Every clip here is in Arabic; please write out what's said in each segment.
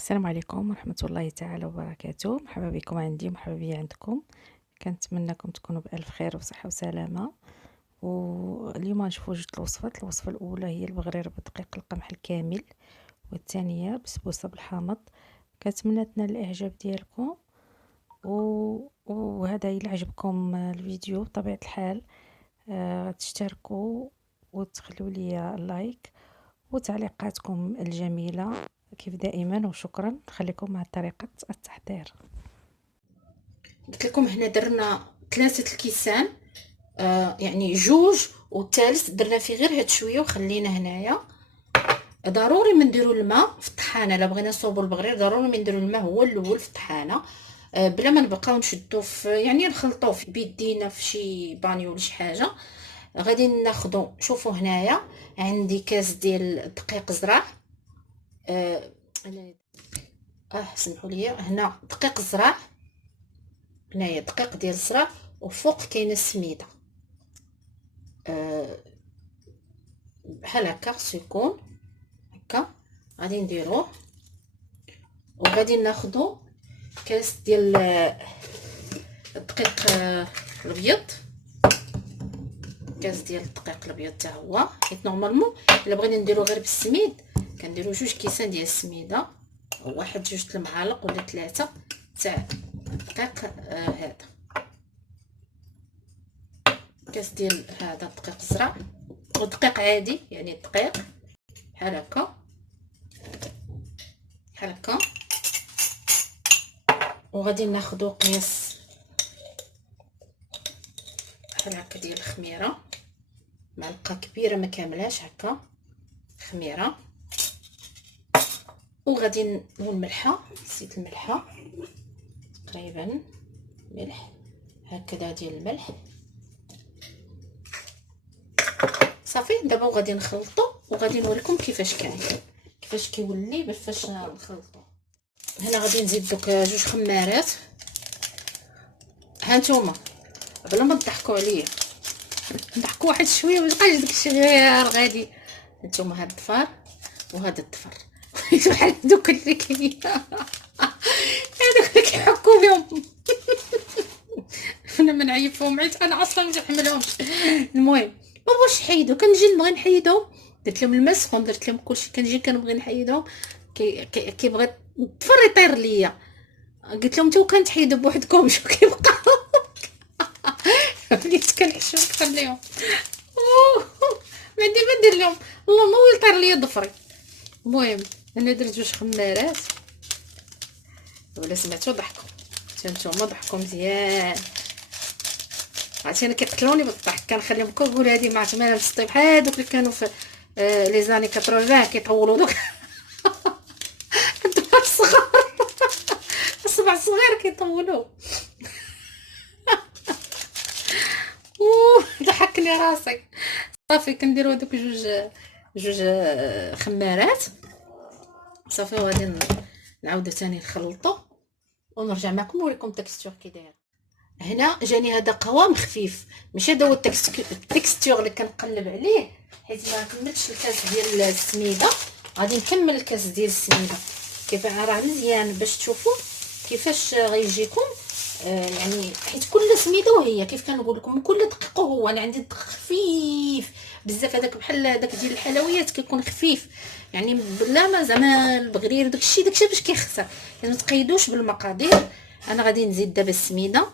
السلام عليكم ورحمة الله تعالى وبركاته. مرحبا بكم عندي، مرحبا بيا عندكم. كنتمنىكم تكونوا بألف خير وصحة وسلامة. واليوم غنشوفوا جوج الوصفات. الوصفة الأولى هي البغرير بدقيق القمح الكامل، والثانية بسبوسة بالحامض. كنتمنى تنال الإعجاب ديالكم وهذا إلا عجبكم الفيديو بطبيعة الحال تشتركوا وتخلوا لي لايك وتعليقاتكم الجميلة كيف دائما، وشكرا. خليكم مع طريقة التحضير. قلت لكم هنا درنا 3 الكيسان، يعني جوج والثالث درنا فيه غير هاد شويه وخلينا هنايا. ضروري ما نديروا الماء في الطحانه، الا بغينا نصوبوا البغرير ضروري ما نديروا الماء هو الاول في الطحانه، بلا ما نبقاو نشدو في يعني نخلطوه في بيدينا في شي بانيو ولا شي حاجه. غادي ناخذوا، شوفوا هنايا عندي كاس ديال دقيق زرع. انا سمحوا لي، هنا دقيق الزرع، هنايا دقيق ديال الزرع، وفوق كاينه السميده بحال هكا خصو يكون هكا. غادي نديروه وغادي ناخدو كاس ديال الدقيق الابيض، كاس ديال الدقيق الابيض حتى هو، حيت نورمالمون الا بغينا نديرو غير بالسميد كنديرو 2 كيسان ديال السميده، واحد 2 المعالق ولا 3 تاع الدقيق هذا، كاس ديال هذا الدقيق الزرع، ودقيق عادي يعني الدقيق بحال هكا بحال هكا. وغادي ناخدو قياس بحال هكا ديال الخميره، معلقه كبيره ما كاملاش هكا خميره. وغادي والملحه، نسيت الملحه تقريبا، ملح هكذا ديال الملح صافي. دابا وغادي نخلطو وغادي نوريكم كيفاش كيولي باش نخلطو. هنا غادي نزيد دوك 2 خمارات. ها نتوما بلا ما تضحكوا عليا، نضحكوا واحد شويه ما بقاش داكشي غير غادي. نتوما هاد الضفار وهذا الضفر بحال دوك اللي كاينين هذوك اللي كيحكوا بهم انا ما نعيفهم حيت انا اصلا ما نحملهمش. المهم ما بغاوش يحيدوا، كنجي نبغي نحيدهم درت لهم الماء سخون، درت لهم كلشي، كنجي كنبغي نحيدهم كيبغي الضفر يطير ليا. قلت لهم نتو كنتحيدوا بوحدكم شو كيبقى بديت كنحشم نخليهم ما عندي ما ندير لهم، والله ما هو يطير ليا ضفري. المهم انا درت 2 خمارات ولا سمعتو ضحكوا، نتوما ضحكوا مزيان. عرفتي انا كيقتلوني بالضحك، كنخليهم كنقول هادي ما عرفت مالها مسطي بحال هادوك اللي كانوا في لي زاني 80 كيطولوا دوك الدفار الصغار الصبع الصغير كيطولوا ضحكني راسي. صافي كنديروا هذوك جوج خمارات صافي، وغادي نعاودو ثاني نخلطو ونرجع معكم نوريكم التكستور كي داير. هنا جاني هذا قوام خفيف، ماشي هذا هو التكستور اللي كنقلب عليه، حيت ما كملتش الكاس ديال السميده. غادي نكمل الكاس ديال السميده كيف راه مزيان باش تشوفوا كيفاش غيجيكم. يعني حيت كل سميده وهي كيف كنقول لكم كل دقيق هو، انا عندي دقيق خفيف بزاف، هذاك بحال هذاك ديال الحلويات كيكون خفيف، يعني بلا ما زعما البغرير داكشي باش كيخسر. يعني ما تقيدوش بالمقادير. انا غادي نزيد دابا السميده،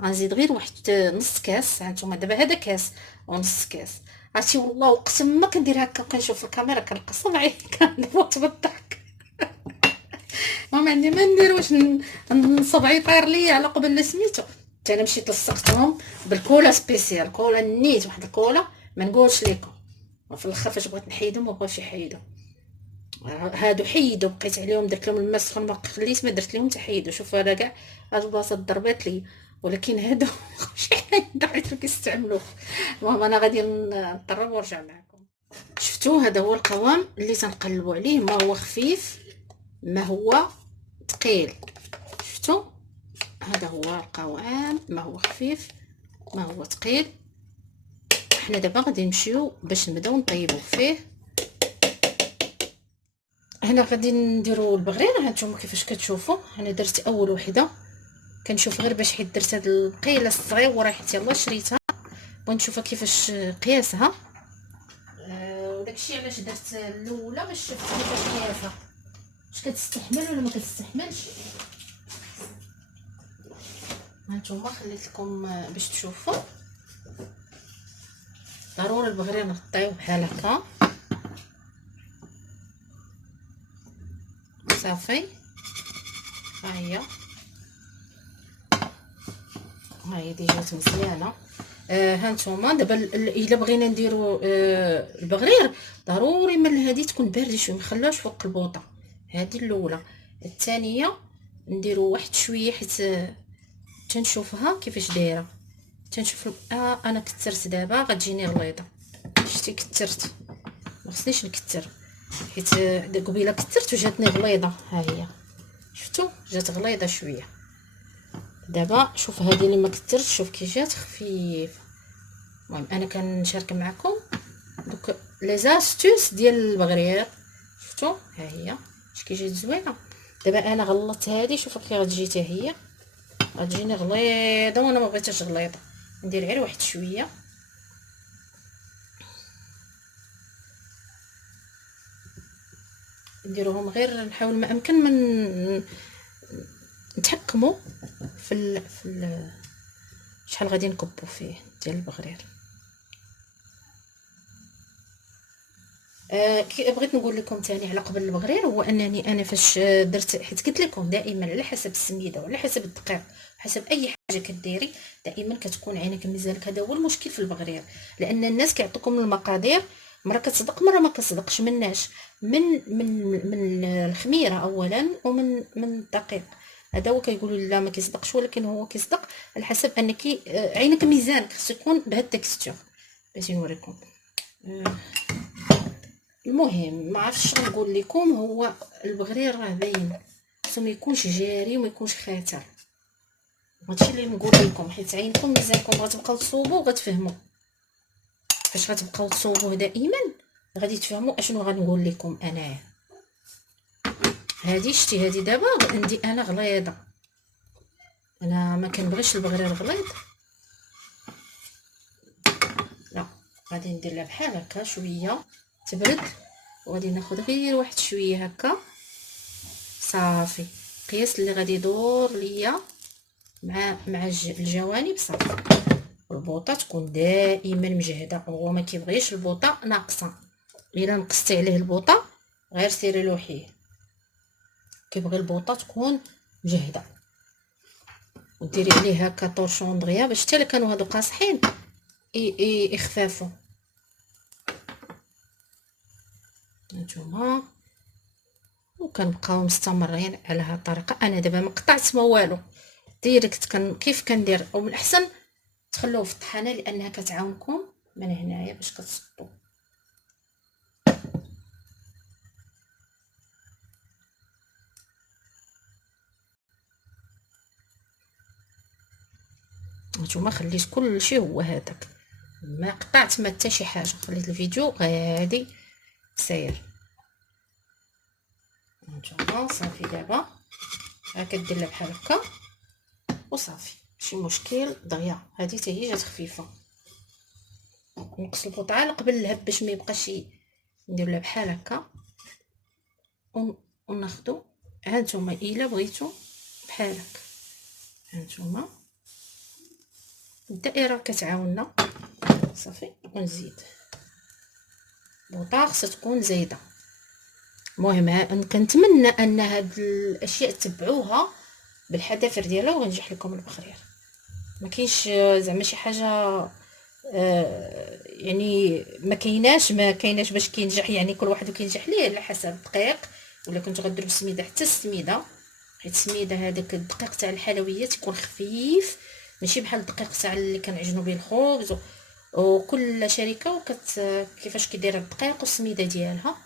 غنزيد غير واحد نص كاس. هانتوما دابا هذا كاس ونص كاس. عرفتي والله اقسم ما كندير هكا كنشوف الكاميرا كنلقى صبعي كنموت بالضحك. ما عندي ما ندير واش صبعي طاير ليا على قبل سميتو. حتى انا مشيت لصقتهم بالكولا سبيسيال، كولا نيت واحد الكولا ما نقولش لكم، وفي الاخر فاش بغيت نحيدهم ما بغاوش يحيدوا. هادو حيدوا بقيت عليهم درت لهم الماء سخون ما خليت ما درت لهم حتى حيدوا. شوفوا انا كاع هاد البلاصه ضربات لي، ولكن هادو شي حاجه حيت كيستعملوه. المهم انا غادي نطرب ونرجع معكم. شفتوا هذا هو القوام اللي تنقلبوا عليه، ما هو خفيف ما هو ثقيل. شفتوا هذا هو القوام، ما هو خفيف ما هو ثقيل. حنا دابا غادي نمشيو باش نبداو نطيبوا فيه. هنا غادي نديرو البغرير. هانتوما كيفاش كتشوفوا انا درت اول وحده، كنشوف غير باش حيت درت هاد البقيله الصغيره حيت يلاه شريتها، ونشوفها كيفاش قياسها. وداكشي علاش درت الاولى باش شفت كيفاش قياسها، واش كتستحمل ولا ما كتستحملش. هانتوما خليت لكم باش تشوفوا. ضروري البغرير نغطيوه بحال هكا صافي. ها هي ديجات مزيانه. هانتوما دابا الا بغينا نديرو البغرير ضروري من هذه تكون بارده شويه، ما نخلوهاش فوق البوطه. هذه الاولى. الثانيه نديرو واحد شويه حيت تنشوفها كيفاش دايره، تنشوف انا كثرت دابا غتجيني غليظه. شتي كثرت، ما خصنيش نكثر حيت قبيله كثرت وجاتني غليظه. ها هي شفتوا جات غليظه شويه. دابا شوف هذه اللي ما كثرتش، شوف كي جات خفيفه. المهم انا كنشارك معكم دوك لي زاستوس ديال البغرير. شفتوا ها هي اش كي جات زوينه. دابا انا غلطت هذه، شوفوا كي غتجي حتى هي غتجيني غليظه وانا ما بغيتهاش غليظه. ندير غير واحد شويه. نديروهم غير نحاول ما امكن من نتحكموا في شحال غادي نكبوا فيه ديال البغرير. كي بغيت نقول لكم ثاني على قبل البغرير، هو انني انا فاش درت، حيت قلت لكم دائما على حسب السميده وعلى حسب الدقيق حسب اي حاجه كديري دائما كتكون عينك ميزانك. هذا هو المشكل في البغرير، لان الناس كيعطوكم المقادير مره كتصدق مره ما كتصدقش. مناش من الخميره اولا ومن الدقيق. هذا هو كيقولوا لا ما كيصدقش، ولكن هو كيصدق على حسب انك عينك ميزانك خصو يكون بهذا التكستور. باش نوريكم. المهم ما عرفتش نقول لكم، هو البغرير راه باين خصو ما يكونش جاري وما يكونش خاتر. هادشي اللي نقول لكم، حيت عينكم ميزانكم غتبقاو تصوبوا وغتفهموا. فاش غتبقاو تصوبوه دائما غادي تفهموا اشنو غنقول لكم انايا. هذه شتي هذه دابا عندي انا غليظه، انا ما كنبغيش البغرير غليظ. لا غادي ندير لها بحال هكا شويه تبرد، وغادي ناخذ غير واحد شويه هكا صافي. القياس اللي غادي يدور ليا مع الجوانب صافي. البوطه تكون دائما مجهده، هو ما كيبغيش البوطه ناقصه. الا نقصتي عليه البوطه غير سيري لوحيه، كيبغي البوطه تكون مجهده. وديري عليه هكا طورشون دغيا باش حتى كانوا هادو قاصحين يخفافوا. هانتوما وكنبقاو مستمرين على هاد الطريقه. انا دابا ما قطعت ما والو، ديريكت كيف كندير. او من الاحسن تخلوه في الطحانه لانها كتعاونكم من هنايا باش كتصطوا. نتوما خليت كلشي هو هذاك، ما قطعت ما حتى شي حاجه، خليت الفيديو غادي ساير. نتوما صافي. دابا ها كدير لها بحال هكا وصافي ماشي مشكل دغيا. هذه حتى هي جات خفيفه. نقص البطعه قبل الهب باش ما يبقاش. ندير لها بحال هكا وناخذوا. هانتوما الا بغيتو بحال هكا، هانتوما الدائره كتعاوننا صافي. ونزيد بوطه خصها تكون زايده. المهم كنتمنى ان هاد الاشياء تبعوها بالحذافير ديالها وغنجح لكم البغرير. ما كاينش زعما شي حاجه يعني ما كايناش باش كينجح. يعني كل واحد كينجح ليه على حسب الدقيق. ولا كنتو غديروا بالسميده حتى السميده، حيت السميده هذاك الدقيق تاع الحلويات يكون خفيف ماشي بحال الدقيق تاع اللي كنعجنوا به الخبز. وكل شركه كيفاش كيدير الدقيق والسميده ديالها.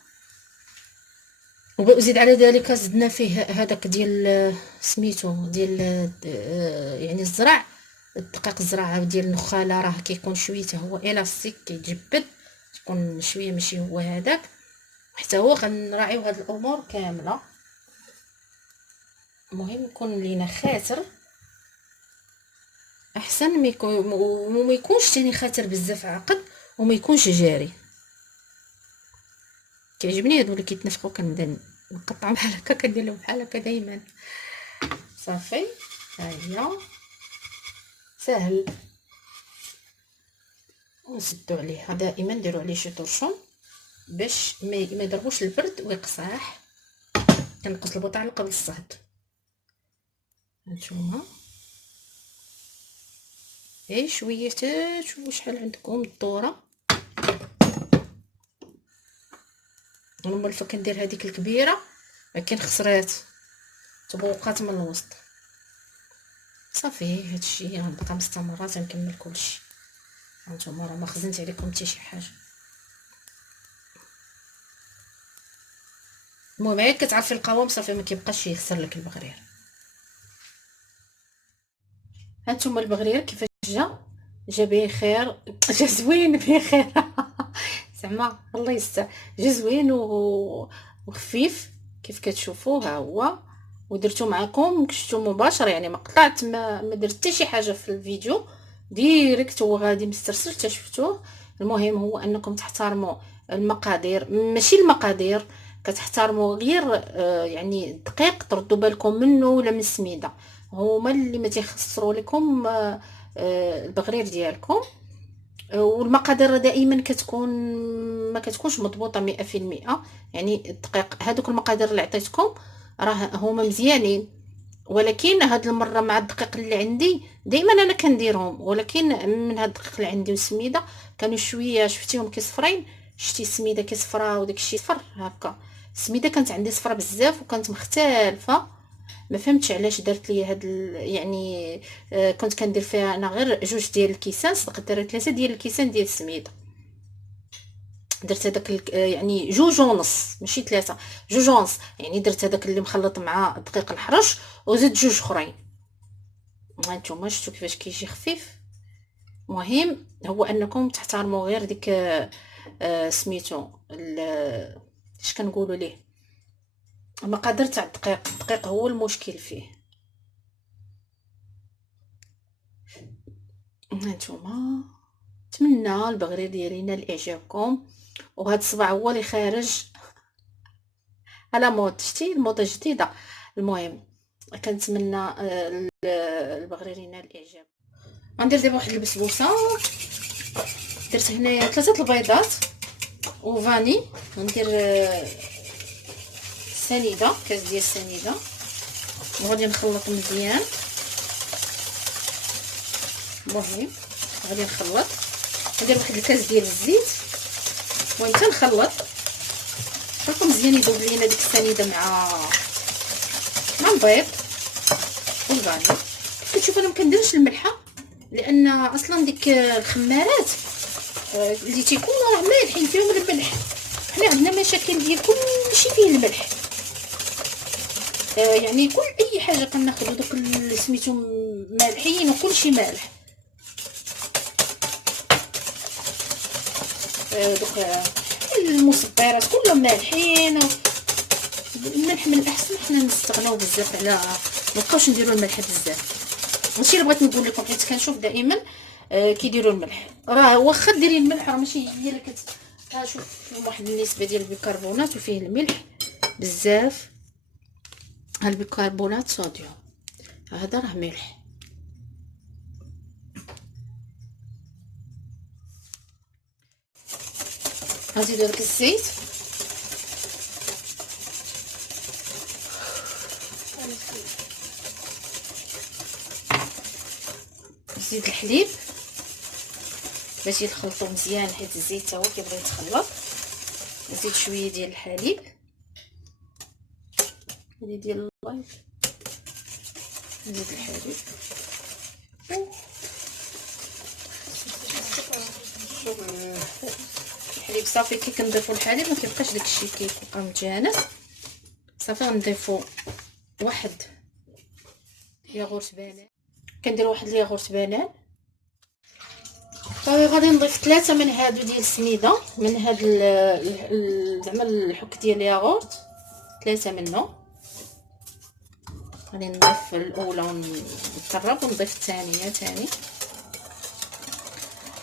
وزيد على ذلك زدنا فيه هذاك ديال سميتو ديال يعني الزرع، الدقيق الزرع ديال النخاله راه كيكون شويه هو الاستيك كيتجبد، تكون شويه ماشي هو هذاك. حتى هو غنراعيو هاد الامور كامله. المهم يكون لينا خاتر احسن ما يكون، وما يكونش تاني خاتر بزاف عقد، وما يكونش جاري. كيعجبني هادو اللي كيتنفخوا، كنبدا نقطع بحال هكا، كندير لهم بحال هكا دائما. صافي ها هي ساهل. ونسدو عليها دائما، نديرو عليه شي طرشون باش ما يضربوش البرد ويقصاح. كنقص البوطعل قبل الصهد. هانتوما اي شويه، تشوفوا شحال عندكم الدوره. انا مولفه كندير هذيك الكبيره، ولكن خسرات تبوقات من الوسط. صافي هادشي غنبقى مستمره تنكمل كلشي. هانتوما راه ما خزنت عليكم حتى شي حاجه. المهم غير كتعرفي القوام صافي، ما كيبقاش يخسر لك البغرير. هانتوما البغرير كيفاش جا بخير، جا زوين بخير زعما الله يستر، جا زوين وخفيف كيف كتشوفوا. ها هو ودرتو معكم، كشفتو مباشر يعني، ما قطعت، ما درت حتى شي حاجه في الفيديو، ديريكت هو غادي مسترسل حتى شفتوه. المهم هو انكم تحترموا المقادير، ماشي المقادير، كتحترموا غير يعني الدقيق تردوا بالكم منه ولا من السميده، هما اللي ما تيخسروا لكم البغرير ديالكم. والمقادير دائما كتكون ما كتكونش مضبوطه 100%. يعني الدقيق، هذوك المقادير اللي عطيتكم راه هما مزيانين، ولكن هاد المره مع الدقيق اللي عندي دائما انا كنديرهم، ولكن من هاد الدقيق اللي عندي والسميده كانوا شويه شفتيهم كيصفرين، شتي السميده كيصفرا وداك الشيء صفر هكا. السميده كانت عندي صفرا بزاف وكانت مختلفه، ما فهمتش علاش درت لي هاد يعني كنت كندير فيها انا غير جوج ديال الكيسان، صدقت درت 3 ديال الكيسان ديال السميده. درت هذاك يعني جوج ونص ماشي 3، جوج ونص يعني. درت هذاك اللي مخلط مع دقيق الحرش وزدت جوج اخرين. هانتوما شفتوا كيفاش كيجي خفيف. مهم هو انكم تحترموا غير ديك سميتو اش كنقولوا ليه، المقادير تاع الدقيق. الدقيق هو المشكل فيه. هانتوما نتمنى البغرير ديالي ينال اعجابكم، وهذا الصباع هو اللي خارج على مود، شتي الموضه جديده. المهم كنتمنى البغرير ينال الاعجاب. غندير دابا واحد البسبوسه. درت هنايا 3 البيضات وفاني. غندير سنيده، كاس ديال السنيده، وغادي نخلط مزيان. المهم غادي نخلط، ندير واحد الكاس ديال الزيت وانت نخلط. خلطو مزيان يذوب لينا ديك السنيده مع البيض والفاني. كتشوفوا انا ما كنديرش الملحه، لان اصلا ديك الخمارات اللي تيكونوا راه مالحين فيهم الملح. حنا عندنا مشاكل ديال كلشي فيه الملح. يعني كل اي حاجه كناخذوا دوك سميتو مالحين وكلشي مالح. دوك المصبرات كلهم مالحين. الملح من الاحسن حنا نستغناو بزاف على مابقاوش نديروا الملح بزاف. هادشي اللي بغيت نقول لكم، حيت كنشوف دائما كيديروا الملح. راه واخا ديري الملح راه ماشي هي اللي شوف واحد النسبه ديال البيكربونات وفيه الملح بزاف. ها البيكربونات صوديوم، هذا راه ملح. غنزيدو داك الزيت، نزيد الحليب باش يتخلطوا مزيان، حيت الزيت تا هو كيبغي يتخلط. نزيد شويه ديال الحليب، هذه ديال اللايف. نزيد الحليب الحليب صافي. كي كنضيفوا الحليب ما كيبقاش داكشي كيبقى متجانس. صافي غنضيفوا واحد ياغورت بنان، كندير واحد الياغورت بنان صافي غادي نضيف 3 من هادو ديال السميده، من هاد زعما الحك ديال الياغورت، 3 منه. غادي نضيف الاولى ونقرب ونضيف الثانيه ثاني،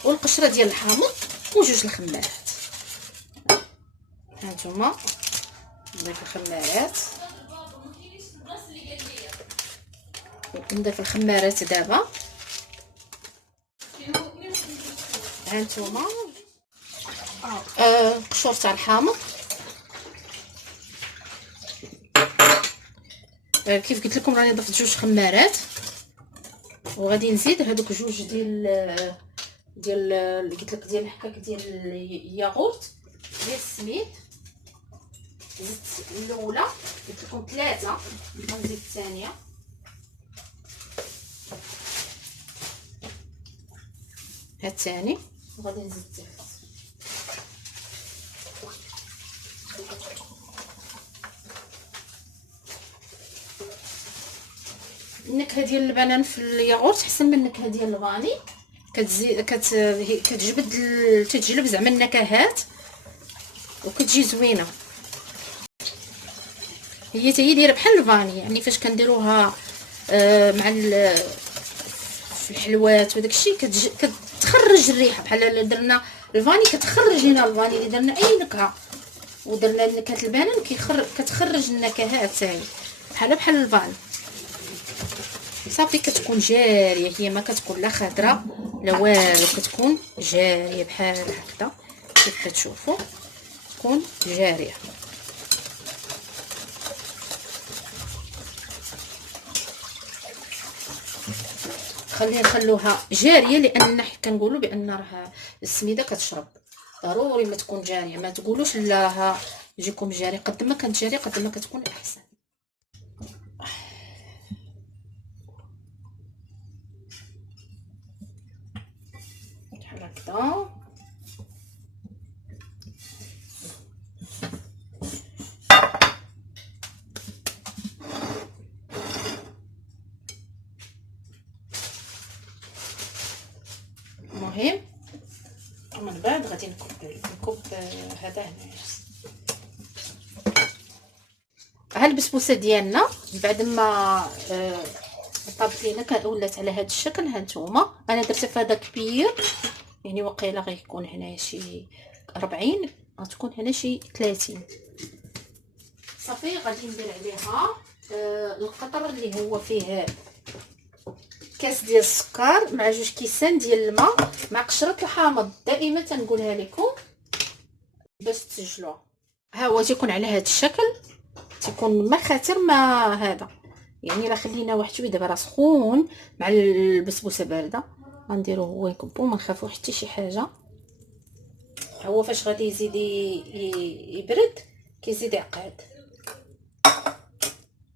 والقشره ديال الحامض وجوج الخمارات. هانتوما نضيف الخمارات، نضيف الخمارات دابا. هانتوما القشور تاع الحامض، كيف قلت لكم راني ضفت 2 خمارات، وغادي نزيد هذوك 2 ديال اللي قلت لك ديال الحكاك ديال الياغورت ديال السميد. زدت الاولى، قلت لكم 3، غنزيد الثانيه. هاد الثاني وغادي نزيد الثالث. النكهه ديال البنان في الياغورت احسن من النكهه ديال الفاني، تتجلب زعما النكهات وكتجي زوينه. هي حتى هي دايره بحال الفاني، يعني فاش كنديروها مع في الحلوات وداك الشيء كتخرج الريحه، بحال درنا الفاني كتخرج لنا الفاني اللي درنا اي نكهه، ودرنا نكهه البنان كتخرج النكهات ثاني بحال الفاني. صافي كتكون جاريه، هي ما كتكون لا خضراء لا والو، كتكون جاريه بحال هكذا كيف كتشوفوا، تكون جاريه. نخلوها جاريه لان حيت كنقولوا بان راه السميده كتشرب، ضروري ما تكون جاريه. ما تقولوش لا راها تجيكم جاريه، قد ما كانت جاريه قد ما كتكون احسن. بحال هكذا. المهم ومن بعد غادي نكب هذا هنايا. ها البسبوسه ديالنا بعد ما طابت لينا ولات على هذا الشكل. ها نتوما انا درتها في هذا كبير، يعني وقيله غيكون هنا شي 40، غتكون هنا شي 30. صافي غادي ندير عليها القطر اللي هو فيه كاس ديال السكر مع 2 كيسان ديال الماء مع قشره الحامض. دائما تنقولها لكم باش تسجلوها. ها هو تيكون على هذا الشكل، تيكون ما خاطر ما هذا، يعني الا خلينا واحد شويه دابا راه سخون مع البسبوسه بارده غنديروه هو يكبو، ما نخافوا حتى شي حاجه. هو فاش غادي يزيد يبرد كيزيد يعقد.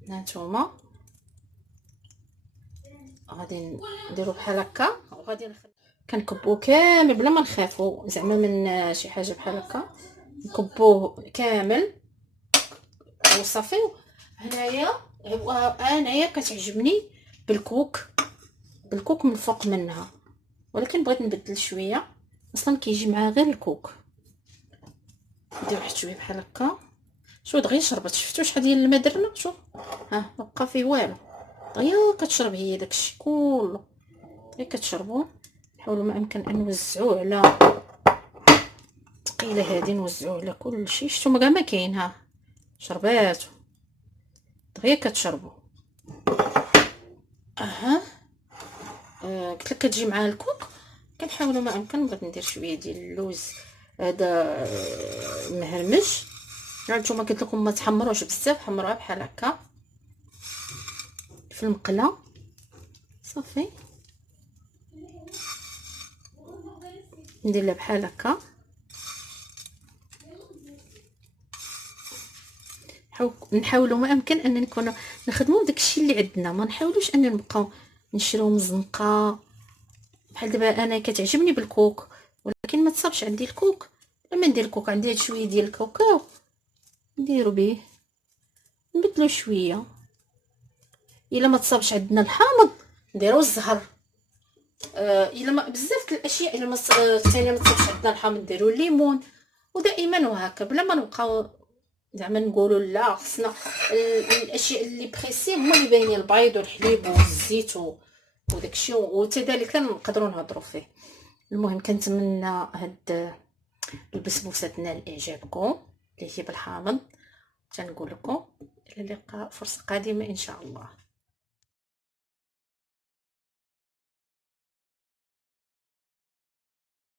هانتوما غادي نديرو بحال هكا، وغادي كنكبوه كامل بلا ما نخافوا زعما من شي حاجه بحال هكا، نكبوه كامل وصافي. هنايا انايا كتعجبني بالكوك من الفوق منها، ولكن بغيت نبدل شويه، اصلا كيجي معاه غير الكوك. ندير واحد شويه بحال هكا. شو دغيا شربت، شفتوا شحال ديال الماء درنا؟ شوف ها ما بقى فيه والو، دغيا كتشرب هي داكشي كله. غير كتشربوا. نحاولوا ما امكن ان نوزعوه على ثقيله هذه، نوزعوه على كلشي. شفتوا كاع ما كاين، ها شرباتو دغيا كتشربوا. قلت لك كتجي معاه الكوك. كنحاولوا ما امكن. بغيت ندير شويه ديال اللوز هذا مهرمج. نتوما قلت لكم ما تحمروش بزاف، حمروها بحال هكا في المقله. صافي ندير لها بحال هكا. نحاولوا ما امكن ان نكونوا نخدموا داكشي اللي عندنا، ما نحاولوش ان نبقاو نشريو مزنقه. بحال دابا انا كتعجبني بالكوك، ولكن ما تصابش عندي الكوك. لما ندير الكوك عندي هاد شويه ديال الكاوكاو نديرو به، نبدلو شويه. الا ما تصابش عندنا الحامض نديرو الزهر، الا ما بزاف د الاشياء الا ما ثاني ما تصيبش عندنا الحامض نديرو الليمون، ودائما وهكا بلا ما نبقاو زعما نقولوا لا خصنا الاشياء اللي بريسي هما اللي باينين، البيض والحليب والزيت وداكشي، وكذلك نقدروا نهضروا فيه. المهم كنتمنى هاد البسبوسه تنال اعجابكم اللي هي بالحامض. تنقول لكم الى اللقاء، فرصه قادمه ان شاء الله.